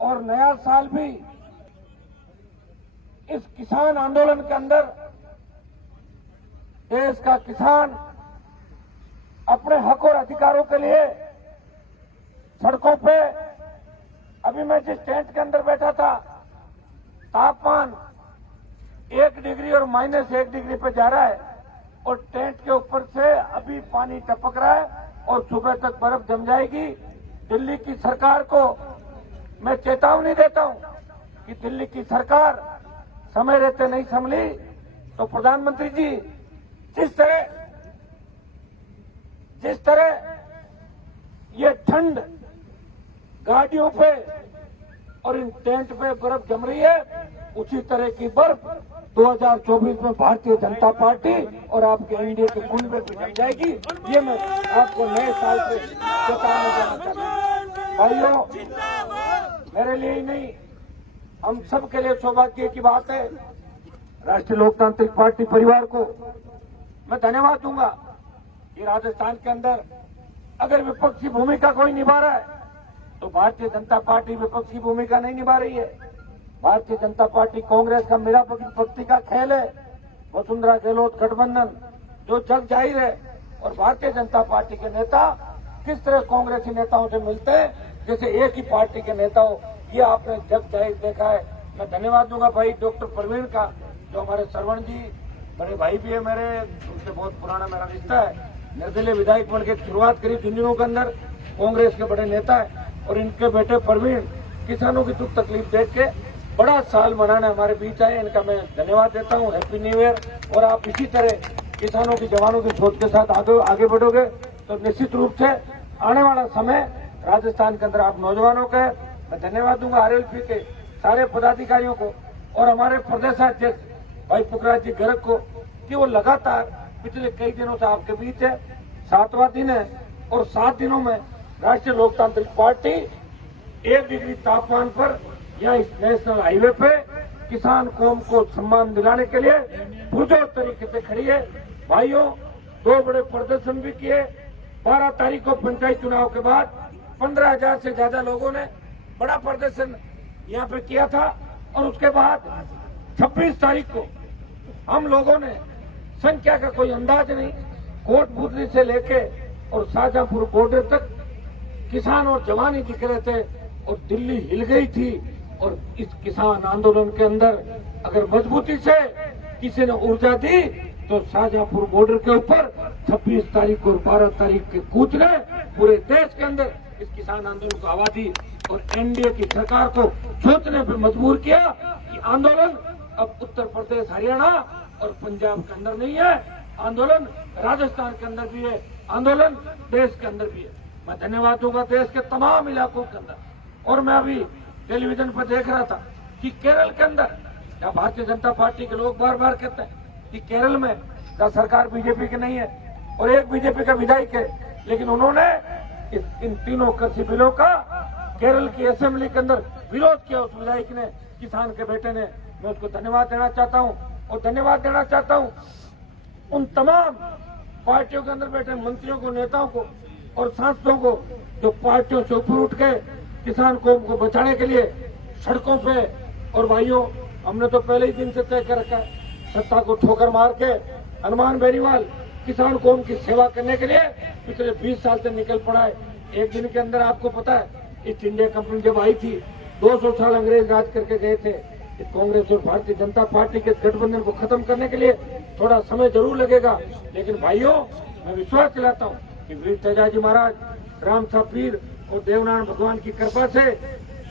और नया साल भी इस किसान आंदोलन के अंदर देश का किसान अपने हक और अधिकारों के लिए सड़कों पे, अभी मैं जिस टेंट के अंदर बैठा था, तापमान 1 डिग्री और -1 डिग्री पे जा रहा है और टेंट के ऊपर से अभी पानी टपक रहा है और सुबह तक बर्फ जम जाएगी। दिल्ली की सरकार को मैं चेतावनी देता हूं कि दिल्ली की सरकार समय रहते नहीं संभली तो प्रधानमंत्री जी जिस तरह ये ठंड गाड़ियों पे और इन टेंट पे बर्फ जम रही है, उसी तरह की बर्फ 2024 में भारतीय जनता पार्टी और आपके एनडीए के कुंड में भी जम जाएगी। ये मैं आपको नए साल से चेतावनी देना चाहता हूं। भाइयों, मेरे लिए ही नहीं, हम सब के लिए सौभाग्य की बात है। राष्ट्रीय लोकतांत्रिक पार्टी परिवार को मैं धन्यवाद दूंगा कि राजस्थान के अंदर अगर विपक्ष की भूमिका कोई निभा रहा है तो भारतीय जनता पार्टी विपक्ष की भूमिका नहीं निभा रही है। भारतीय जनता पार्टी कांग्रेस का मेरा पक्ति का खेल है। वसुंधरा गहलोत गठबंधन जो जग जाहिर है और भारतीय जनता पार्टी के नेता किस तरह कांग्रेसी नेताओं से मिलते हैं जैसे एक ही पार्टी के नेता हो, ये आपने जग जाहिर देखा है। मैं धन्यवाद दूंगा भाई डॉक्टर प्रवीण का, जो हमारे श्रवण जी बड़े भाई भी है मेरे, उनसे बहुत पुराना मेरा रिश्ता है। निर्दलीय विधायक बन के शुरुआत करी जिन दिनों के अंदर, कांग्रेस के बड़े नेता है और इनके बेटे प्रवीण किसानों की दुख तकलीफ देख के बड़ा साल मनाने हमारे बीच आए। इनका मैं धन्यवाद देता हूं। Happy new year. और आप इसी तरह किसानों की जवानों की सोच के साथ आगे बढ़ोगे तो निश्चित रूप से आने वाला समय राजस्थान के अंदर आप नौजवानों का है। मैं धन्यवाद दूंगा आरएलपी के सारे पदाधिकारियों को और हमारे प्रदेशाध्यक्ष भाई पुखराज जी गर्ग को कि वो लगातार पिछले कई दिनों से आपके बीच है। 7वां दिन है और 7 दिनों में राष्ट्रीय लोकतांत्रिक पार्टी 1 डिग्री तापमान पर यहाँ इस नेशनल हाईवे पे किसान कौम को सम्मान दिलाने के लिए पुरजोर तरीके से खड़ी है। भाइयों, 2 बड़े प्रदर्शन भी किए। 12 तारीख को पंचायत चुनाव के बाद 15,000 से ज्यादा लोगों ने बड़ा प्रदर्शन यहाँ पे किया था और उसके बाद 26 तारीख को हम लोगों ने, संख्या का कोई अंदाज नहीं, कोटपुतली से लेके और शाहजहांपुर बॉर्डर तक किसान और जवान ही दिख रहे थे और दिल्ली हिल गई थी। और इस किसान आंदोलन के अंदर अगर मजबूती से किसी ने ऊर्जा दी तो शाहजहांपुर बॉर्डर के ऊपर 26 तारीख और 12 तारीख के कूच ने पूरे देश के अंदर इस किसान आंदोलन को हवा दी और एनडीए की सरकार को सोचने पर मजबूर किया कि आंदोलन अब उत्तर प्रदेश, हरियाणा और पंजाब के अंदर नहीं है, आंदोलन राजस्थान के अंदर भी है, आंदोलन देश के अंदर भी है। मैं धन्यवाद दूंगा देश के तमाम इलाकों के अंदर। और मैं अभी टेलीविजन पर देख रहा था कि केरल के अंदर, जहाँ भारतीय जनता पार्टी के लोग बार बार कहते हैं कि केरल में सरकार बीजेपी की नहीं है और एक बीजेपी का विधायक है, लेकिन उन्होंने इन तीनों कृषि बिलों का केरल की असेंबली के अंदर विरोध किया। उस विधायक ने, किसान के बेटे ने। मैं उसको धन्यवाद देना चाहता हूं और धन्यवाद देना चाहता हूं उन तमाम पार्टियों के अंदर बैठे मंत्रियों को, नेताओं को और सांसदों को जो पार्टियों से ऊपर उठ के किसान कौम को बचाने के लिए सड़कों पे। और भाइयों, हमने तो पहले ही दिन से तय कर रखा है, सत्ता को ठोकर मार के हनुमान बेनीवाल किसान कौम की सेवा करने के लिए पिछले 20 साल से निकल पड़ा है। एक दिन के अंदर आपको पता है, ईस्ट इंडिया कंपनी जब आई थी 200 साल अंग्रेज राज करके गए थे। इस कांग्रेस और भारतीय जनता पार्टी के गठबंधन को खत्म करने के लिए थोड़ा समय जरूर लगेगा, लेकिन भाइयों, मैं विश्वास दिलाता हूँ कि वीर तेजाजी महाराज, राम साहब पीर और देवनारायण भगवान की कृपा से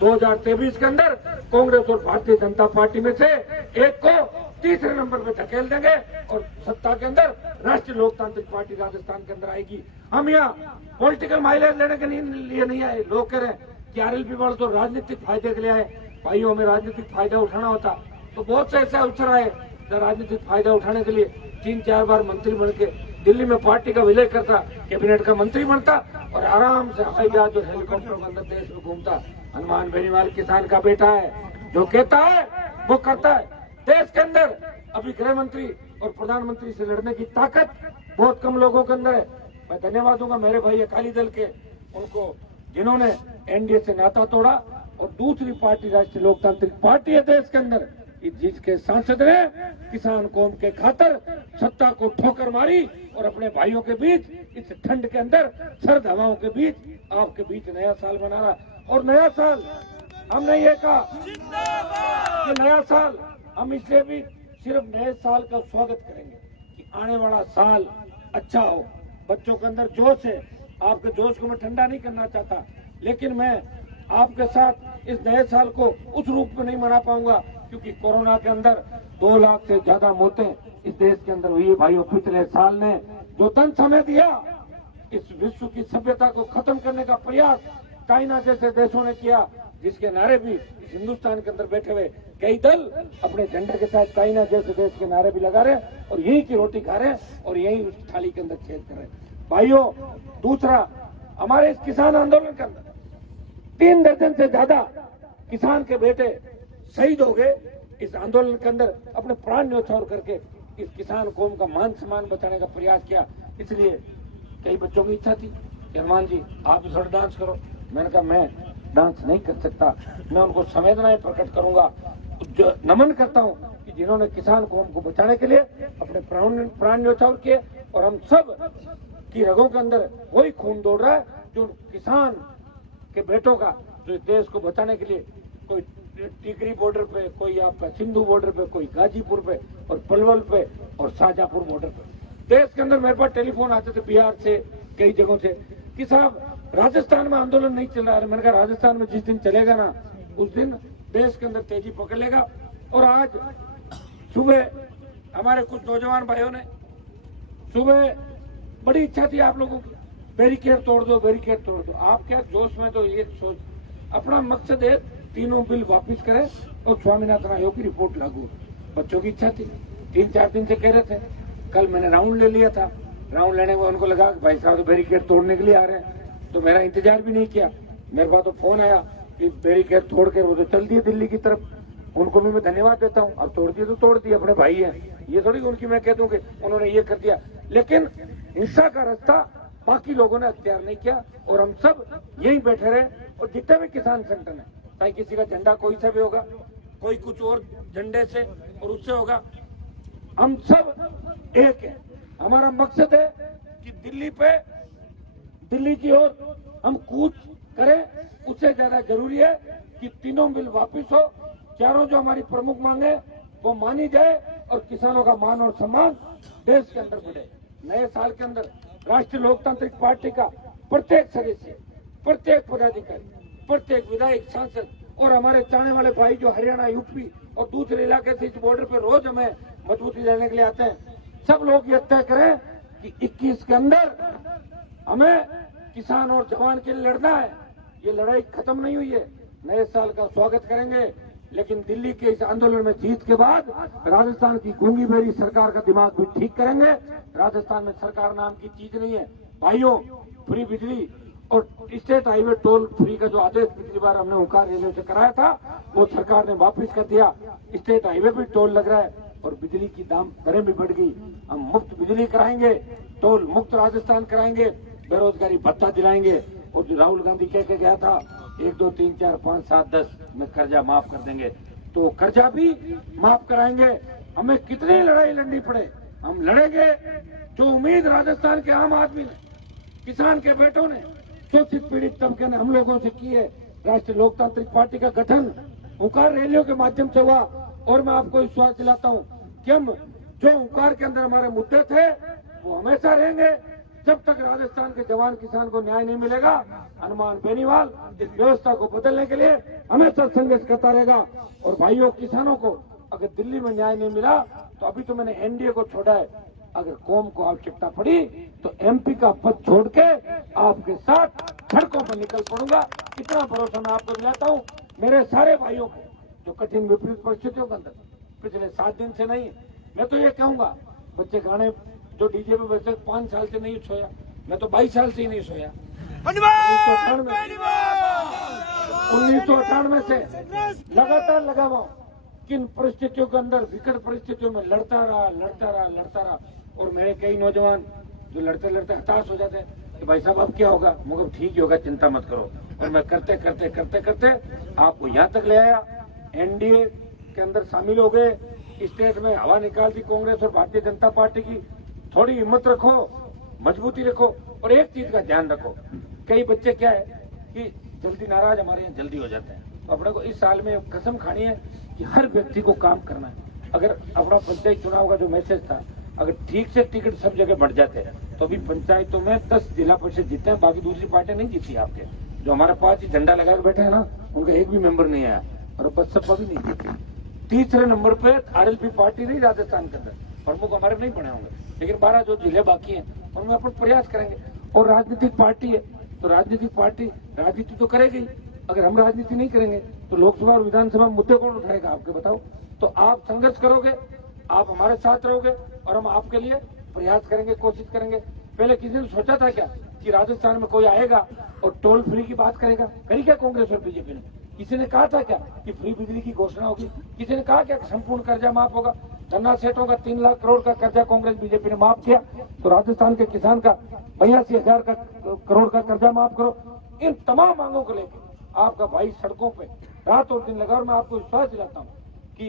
2023 के अंदर कांग्रेस और भारतीय जनता पार्टी में से एक को तीसरे नंबर पे धकेल देंगे और सत्ता के अंदर राष्ट्रीय लोकतांत्रिक पार्टी राजस्थान के अंदर आएगी। हम यहाँ पॉलिटिकल माइलेज लेने के लिए नहीं आए। लोग कह रहे हैं कि आरएलपी वाले तो राजनीतिक फायदे के लिए आए। भाइयों, हमें राजनीतिक फायदा उठाना होता तो बहुत से ऐसे अवसर आए जब राजनीतिक फायदा उठाने के लिए 3-4 बार मंत्री बन के दिल्ली में पार्टी का विलय करता, कैबिनेट का मंत्री बनता और आराम से हवाई जहाज और हेलीकॉप्टर के अंदर देश में घूमता। हनुमान बेनीवाल किसान का बेटा है, जो कहता है वो करता है। देश के अंदर अभी गृह मंत्री और प्रधानमंत्री से लड़ने की ताकत बहुत कम लोगों के अंदर है। मैं धन्यवाद दूंगा मेरे भाई अकाली दल के, उनको जिन्होंने एनडीए से नाता तोड़ा और दूसरी पार्टी राष्ट्रीय लोकतांत्रिक पार्टी है देश के अंदर, जिसके सांसद ने किसान कौम के खातिर सत्ता को ठोकर मारी और अपने भाइयों के बीच इस ठंड के अंदर सर्द हवाओं के बीच आपके बीच नया साल मना रहा। और नया साल हमने ये कहा कि नया साल हम इसलिए भी सिर्फ नए साल का स्वागत करेंगे कि आने वाला साल अच्छा हो। बच्चों के अंदर जोश है, आपके जोश को मैं ठंडा नहीं करना चाहता, लेकिन मैं आपके साथ इस नए साल को उस रूप में नहीं मना पाऊंगा क्योंकि कोरोना के अंदर 2 लाख से ज्यादा मौतें इस देश के अंदर हुई। भाइयों, पिछले साल ने जो तन समय दिया, इस विश्व की सभ्यता को खत्म करने का प्रयास चाइना जैसे देशों ने किया, जिसके नारे भी इस हिंदुस्तान के अंदर बैठे हुए कई दल अपने झंडे के साथ चाइना जैसे देश के नारे भी लगा रहे हैं और यही की रोटी खा रहे हैं और यही उस थाली के अंदर छेद कर रहे हैं। भाइयों, दूसरा, हमारे इस किसान आंदोलन के अंदर 3 दर्जन से ज्यादा किसान के बेटे शहीद हो गए। इस आंदोलन के अंदर अपने प्राण न्यौछावर करके इस किसान कौम का मान सम्मान बचाने का प्रयास किया। इसलिए कई बच्चों की इच्छा थी कि हनुमान जी आप भी थोड़ा डांस करो। मैंने कहा मैं डांस नहीं कर सकता, मैं उनको संवेदनाएं प्रकट करूंगा, जो नमन करता हूं कि जिन्होंने किसान कौम को बचाने के लिए अपने प्राण न्यौछावर किए और हम सब की रगों के अंदर वही खून दौड़ रहा है जो किसान के बेटों का, जो देश को बचाने के लिए कोई टिकरी बॉर्डर पे, कोई आपका सिंधु बॉर्डर पे, कोई गाजीपुर पे और पलवल पे और शाहजहांपुर बॉर्डर पे। देश के अंदर मेरे पास टेलीफोन आते थे बिहार से, कई जगहों से कि साहब राजस्थान में आंदोलन नहीं चल रहा है। मैंने कहा राजस्थान में जिस दिन चलेगा ना उस दिन देश के अंदर तेजी पकड़ लेगा। और आज सुबह हमारे कुछ नौजवान भाइयों ने सुबह बड़ी इच्छा थी आप लोगों की, बैरिकेड तोड़ दो, बैरिकेड तोड़ दो। आप क्या जोश में तो ये सोच, अपना मकसद है तीनों बिल वापस करें और स्वामीनाथन आयोग की रिपोर्ट लागू। बच्चों की इच्छा थी, 3-4 दिन से कह रहे थे। कल मैंने राउंड ले लिया था, राउंड लेने में उनको लगा कि भाई साहब तो बैरिकेड तोड़ने के लिए आ रहे हैं, तो मेरा इंतजार भी नहीं किया। मेरे पास तो फोन आया कि बैरिकेड तोड़ कर वो तो चल दिए दिल्ली की तरफ। उनको भी मैं धन्यवाद देता हूँ, अब तोड़ दिए तो तोड़ दिए, अपने भाई हैं, ये थोड़ी उनकी मैं कह दूं कि उन्होंने ये कर दिया। लेकिन हिंसा का रास्ता बाकी लोगों ने अख्तियार नहीं किया और हम सब यही बैठे रहे। और जितने भी किसान संगठन है, चाहे किसी का झंडा कोई सा भी होगा, कोई कुछ और झंडे से और उससे होगा, हम सब एक है। हमारा मकसद है कि दिल्ली की ओर हम कूच करें। उससे ज्यादा जरूरी है कि तीनों बिल वापस हो, चारों जो हमारी प्रमुख मांगे वो मानी जाए और किसानों का मान और सम्मान देश के अंदर बढ़े। नए साल के अंदर राष्ट्रीय लोकतांत्रिक पार्टी का प्रत्येक सदस्य, प्रत्येक पदाधिकारी, प्रत्येक विधायक, सांसद और हमारे चाहने वाले भाई जो हरियाणा, यूपी और दूसरे इलाके से इस बॉर्डर पे रोज हमें मजबूती देने के लिए आते हैं, सब लोग ये तय करें कि 21 के अंदर हमें किसान और जवान के लिए लड़ना है। ये लड़ाई खत्म नहीं हुई है। नए साल का स्वागत करेंगे, लेकिन दिल्ली के इस आंदोलन में जीत के बाद राजस्थान की गूंगी बेरी सरकार का दिमाग भी ठीक करेंगे। राजस्थान में सरकार नाम की चीज नहीं है भाइयों। फ्री बिजली और स्टेट हाईवे टोल फ्री का जो आदेश पिछली बार हमने ओंकार रेलवे से कराया था, वो सरकार ने वापस कर दिया। स्टेट हाईवे भी टोल लग रहा है और बिजली की दाम दरें भी बढ़ गई। हम मुफ्त बिजली कराएंगे, टोल मुक्त राजस्थान कराएंगे, बेरोजगारी भत्ता दिलाएंगे। और जो राहुल गांधी कह के गया था 1, 2, 3, 4, 5, 7, 10 में कर्जा माफ कर देंगे, तो कर्जा भी माफ कराएंगे। हमें कितनी लड़ाई लड़नी पड़े हम लड़ेंगे। जो उम्मीद राजस्थान के आम आदमी ने, किसान के बेटों ने, शोषित पीड़ित तबके ने हम लोगों से की है, राष्ट्रीय लोकतांत्रिक पार्टी का गठन ओंकार रैलियों के माध्यम से हुआ। और मैं आपको विश्वास दिलाता हूं कि हम जो ओंकार के अंदर हमारे मुद्दे थे वो हमेशा रहेंगे। जब तक राजस्थान के जवान किसान को न्याय नहीं मिलेगा, हनुमान बेनीवाल इस व्यवस्था को बदलने के लिए हमेशा संघर्ष करता रहेगा। और भाइयों, किसानों को अगर दिल्ली में न्याय नहीं मिला तो अभी तो मैंने एनडीए को छोड़ा है, अगर कौम को आवश्यकता पड़ी तो एमपी का पद छोड़ के आपके साथ सड़कों पर निकल पड़ूंगा। इतना भरोसा मैं आपको दिलाता हूँ। मेरे सारे भाइयों को जो कठिन विपरीत परिस्थितियों के अंदर पिछले 7 दिन से नहीं, मैं तो ये कहूंगा, बच्चे गाने जो डीजे पे बच्चे 5 साल से नहीं सोया, मैं तो 22 साल से ही नहीं सोया। 1998 से लगातार लगा हुआ किन परिस्थितियों के अंदर, विकट परिस्थितियों में लड़ता रहा। और मेरे कई नौजवान जो लड़ते लड़ते हताश हो जाते हैं, कि भाई साहब अब क्या होगा, मुझे ठीक ही होगा, चिंता मत करो। और मैं करते करते करते करते आपको यहाँ तक ले आया, एनडीए के अंदर शामिल हो गए, स्टेट में हवा निकाल दी कांग्रेस और भारतीय जनता पार्टी की। थोड़ी हिम्मत रखो, मजबूती रखो, और एक चीज का ध्यान रखो, कई बच्चे क्या है कि जल्दी नाराज हमारे यहाँ जल्दी हो जाते हैं। तो अपने को इस साल में कसम खानी है कि हर व्यक्ति को काम करना है। अगर अपना पंचायत चुनाव का जो मैसेज था, अगर ठीक से टिकट सब जगह बढ़ जाते हैं तो अभी पंचायतों में 10 जिला परिषद जीते हैं, बाकी दूसरी पार्टियां नहीं जीती। आपके जो हमारे पास झंडा लगा के बैठे हैं ना, उनका एक भी मेंबर नहीं आया, और बसपा भी नहीं जीती। तीसरे नंबर पे आरएलपी पार्टी रही राजस्थान के अंदर, प्रमुख हमारे नहीं बने होंगे, लेकिन 12 जो जिले बाकी हैं उनमें अपन प्रयास करेंगे। और राजनीतिक पार्टी है तो राजनीतिक पार्टी राजनीति तो करेगी। अगर हम राजनीति नहीं करेंगे तो लोकसभा और विधानसभा मुद्दे कौन उठाएगा, आपके बताओ। तो आप संघर्ष करोगे, आप हमारे साथ रहोगे, और हम आपके लिए प्रयास करेंगे, कोशिश करेंगे। पहले किसी ने सोचा था क्या कि राजस्थान में कोई आएगा और टोल फ्री की बात करेगा? करी क्या कांग्रेस और बीजेपी ने? किसी ने कहा था क्या कि फ्री बिजली की घोषणा होगी? किसी ने कहा क्या संपूर्ण कर्जा माफ होगा? धन्ना सेठों का 3 लाख करोड़ का कर्जा कांग्रेस बीजेपी ने माफ किया, तो राजस्थान के किसान का 82,000 करोड़ का कर्जा माफ करो। इन तमाम मांगों को लेकर आपका भाई सड़कों पे रात और दिन लगा, और मैं आपको विश्वास दिलाता हूँ कि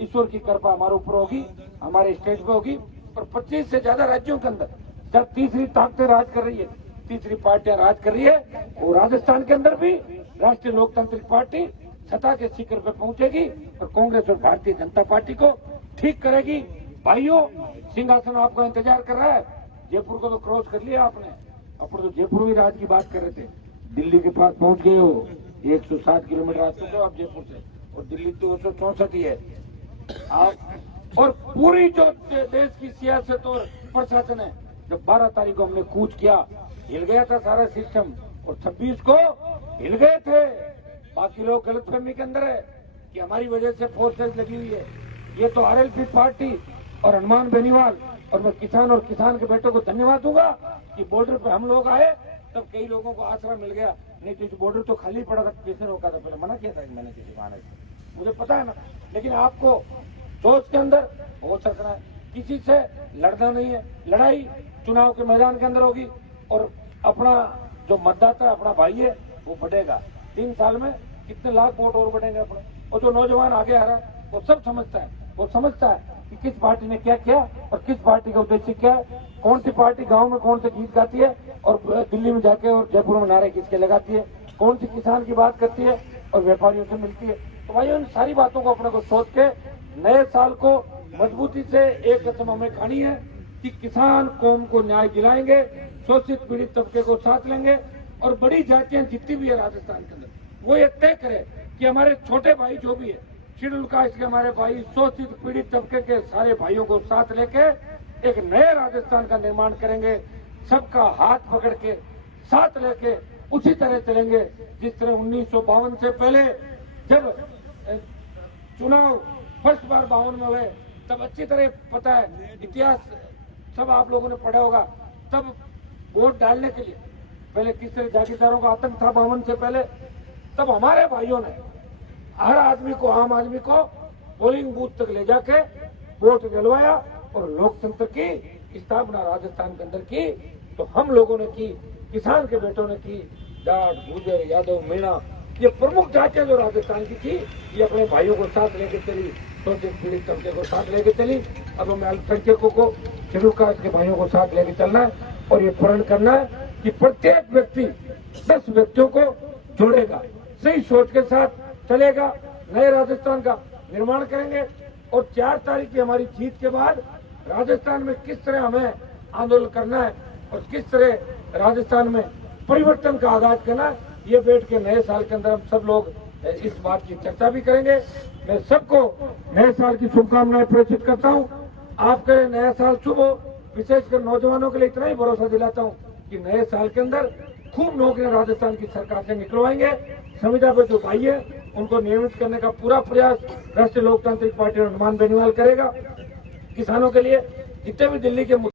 ईश्वर की कृपा हमारे ऊपर होगी, हमारे स्टेट पे होगी। और 25 से ज्यादा राज्यों के अंदर जब तीसरी ताकतें राज कर रही है, तीसरी पार्टियां राज कर रही है, और राजस्थान के अंदर भी राष्ट्रीय लोकतांत्रिक पार्टी सत्ता के शिखर पर पहुंचेगी और कांग्रेस और भारतीय जनता पार्टी को ठीक करेगी। भाइयों, सिंहासन आपका इंतजार कर रहा है। जयपुर को तो क्रॉस कर लिया आपने, अपन तो जयपुर भी राज की बात कर रहे थे, दिल्ली के पास पहुंच गए हो। 160 किलोमीटर आ चुके हो आप जयपुर से, और दिल्ली 264 ही है आप। और पूरी जो देश की सियासत और प्रशासन है, जब 12 तारीख को हमने कूच किया, हिल गया था सारा सिस्टम, और 26 को हिल गए थे। बाकी लोग गलतफहमी के अंदर है कि हमारी वजह से फोर्सेज लगी हुई है। ये तो आरएलपी पार्टी और हनुमान बेनीवाल, और मैं किसान और किसान के बेटों को धन्यवाद दूंगा कि बॉर्डर पे हम लोग आए तब कई लोगों को आसरा मिल गया, नहीं तो इस बॉर्डर तो खाली पड़ा था। किसने रोका था? पहले मना किया था कि मैंने किसी बहाने से, मुझे पता है ना। लेकिन आपको सोच के अंदर हो सकना है, किसी से लड़ना नहीं है। लड़ाई चुनाव के मैदान के अंदर होगी, और अपना जो मतदाता अपना भाई है वो बढ़ेगा। 3 साल में कितने लाख वोट और बढ़ेंगे अपने। और जो नौजवान आगे आ रहा है वो सब समझता है, वो समझता है कि किस पार्टी ने क्या किया और किस पार्टी का उद्देश्य क्या है, कौन सी पार्टी गांव में कौन से गीत गाती है और दिल्ली में जाके और जयपुर में नारे किसके लगाती है, कौन सी किसान की बात करती है और व्यापारियों से मिलती है। तो भाई इन सारी बातों को अपने को सोच के नए साल को मजबूती से एक कदम हमें खानी है कि किसान कौम को न्याय दिलाएंगे, शोषित पीड़ित तबके को साथ लेंगे, और बड़ी जातियां जितनी भी है राजस्थान के अंदर वो ये तय करे कि हमारे छोटे भाई जो भी है, शेड्यूल कास्ट के हमारे भाई, शोषित पीड़ित तबके के सारे भाइयों को साथ लेके एक नए राजस्थान का निर्माण करेंगे। सबका हाथ पकड़ के साथ लेके उसी तरह चलेंगे जिस तरह 1952 से पहले जब चुनाव फर्स्ट बार 52 में हुए, तब अच्छी तरह पता है, इतिहास सब आप लोगों ने पढ़ा होगा। तब वोट डालने के लिए पहले किस तरह जागीरदारों का आतंक था 52 से पहले, तब हमारे भाइयों ने हर आदमी को, आम आदमी को पोलिंग बूथ तक ले जाके वोट दिलवाया और लोकतंत्र की स्थापना राजस्थान के अंदर की। तो हम लोगों ने की, किसान के बेटों ने की, जाट, गुर्जर, यादव, मीणा, ये प्रमुख जातियां जो राजस्थान की थी, ये अपने भाइयों को साथ लेके चली, शोषित पीड़ित तबके को साथ लेके चली। अब हमें अल्पसंख्यकों को, शेड्यूल कास्ट के भाइयों को साथ लेके चलना है, और ये प्रण करना है कि प्रत्येक व्यक्ति 10 व्यक्तियों को जोड़ेगा, सही सोच के साथ चलेगा, नए राजस्थान का निर्माण करेंगे। और 4 तारीख की हमारी जीत के बाद राजस्थान में किस तरह हमें आंदोलन करना है और किस तरह राजस्थान में परिवर्तन का आगाज करना है, ये बैठ के नए साल के अंदर हम सब लोग इस बात की चर्चा भी करेंगे। मैं सबको नए साल की शुभकामनाएं प्रेषित करता हूं। आपके नया साल शुभ हो। विशेषकर नौजवानों के लिए इतना ही भरोसा दिलाता हूं कि नए साल के अंदर खूब नौकरियां राजस्थान की सरकार से निकलवाएंगे। संविदा पर जो भाई है उनको नियमित करने का पूरा प्रयास राष्ट्रीय लोकतांत्रिक पार्टी और हनुमान बेनीवाल करेगा। किसानों के लिए जितने भी दिल्ली के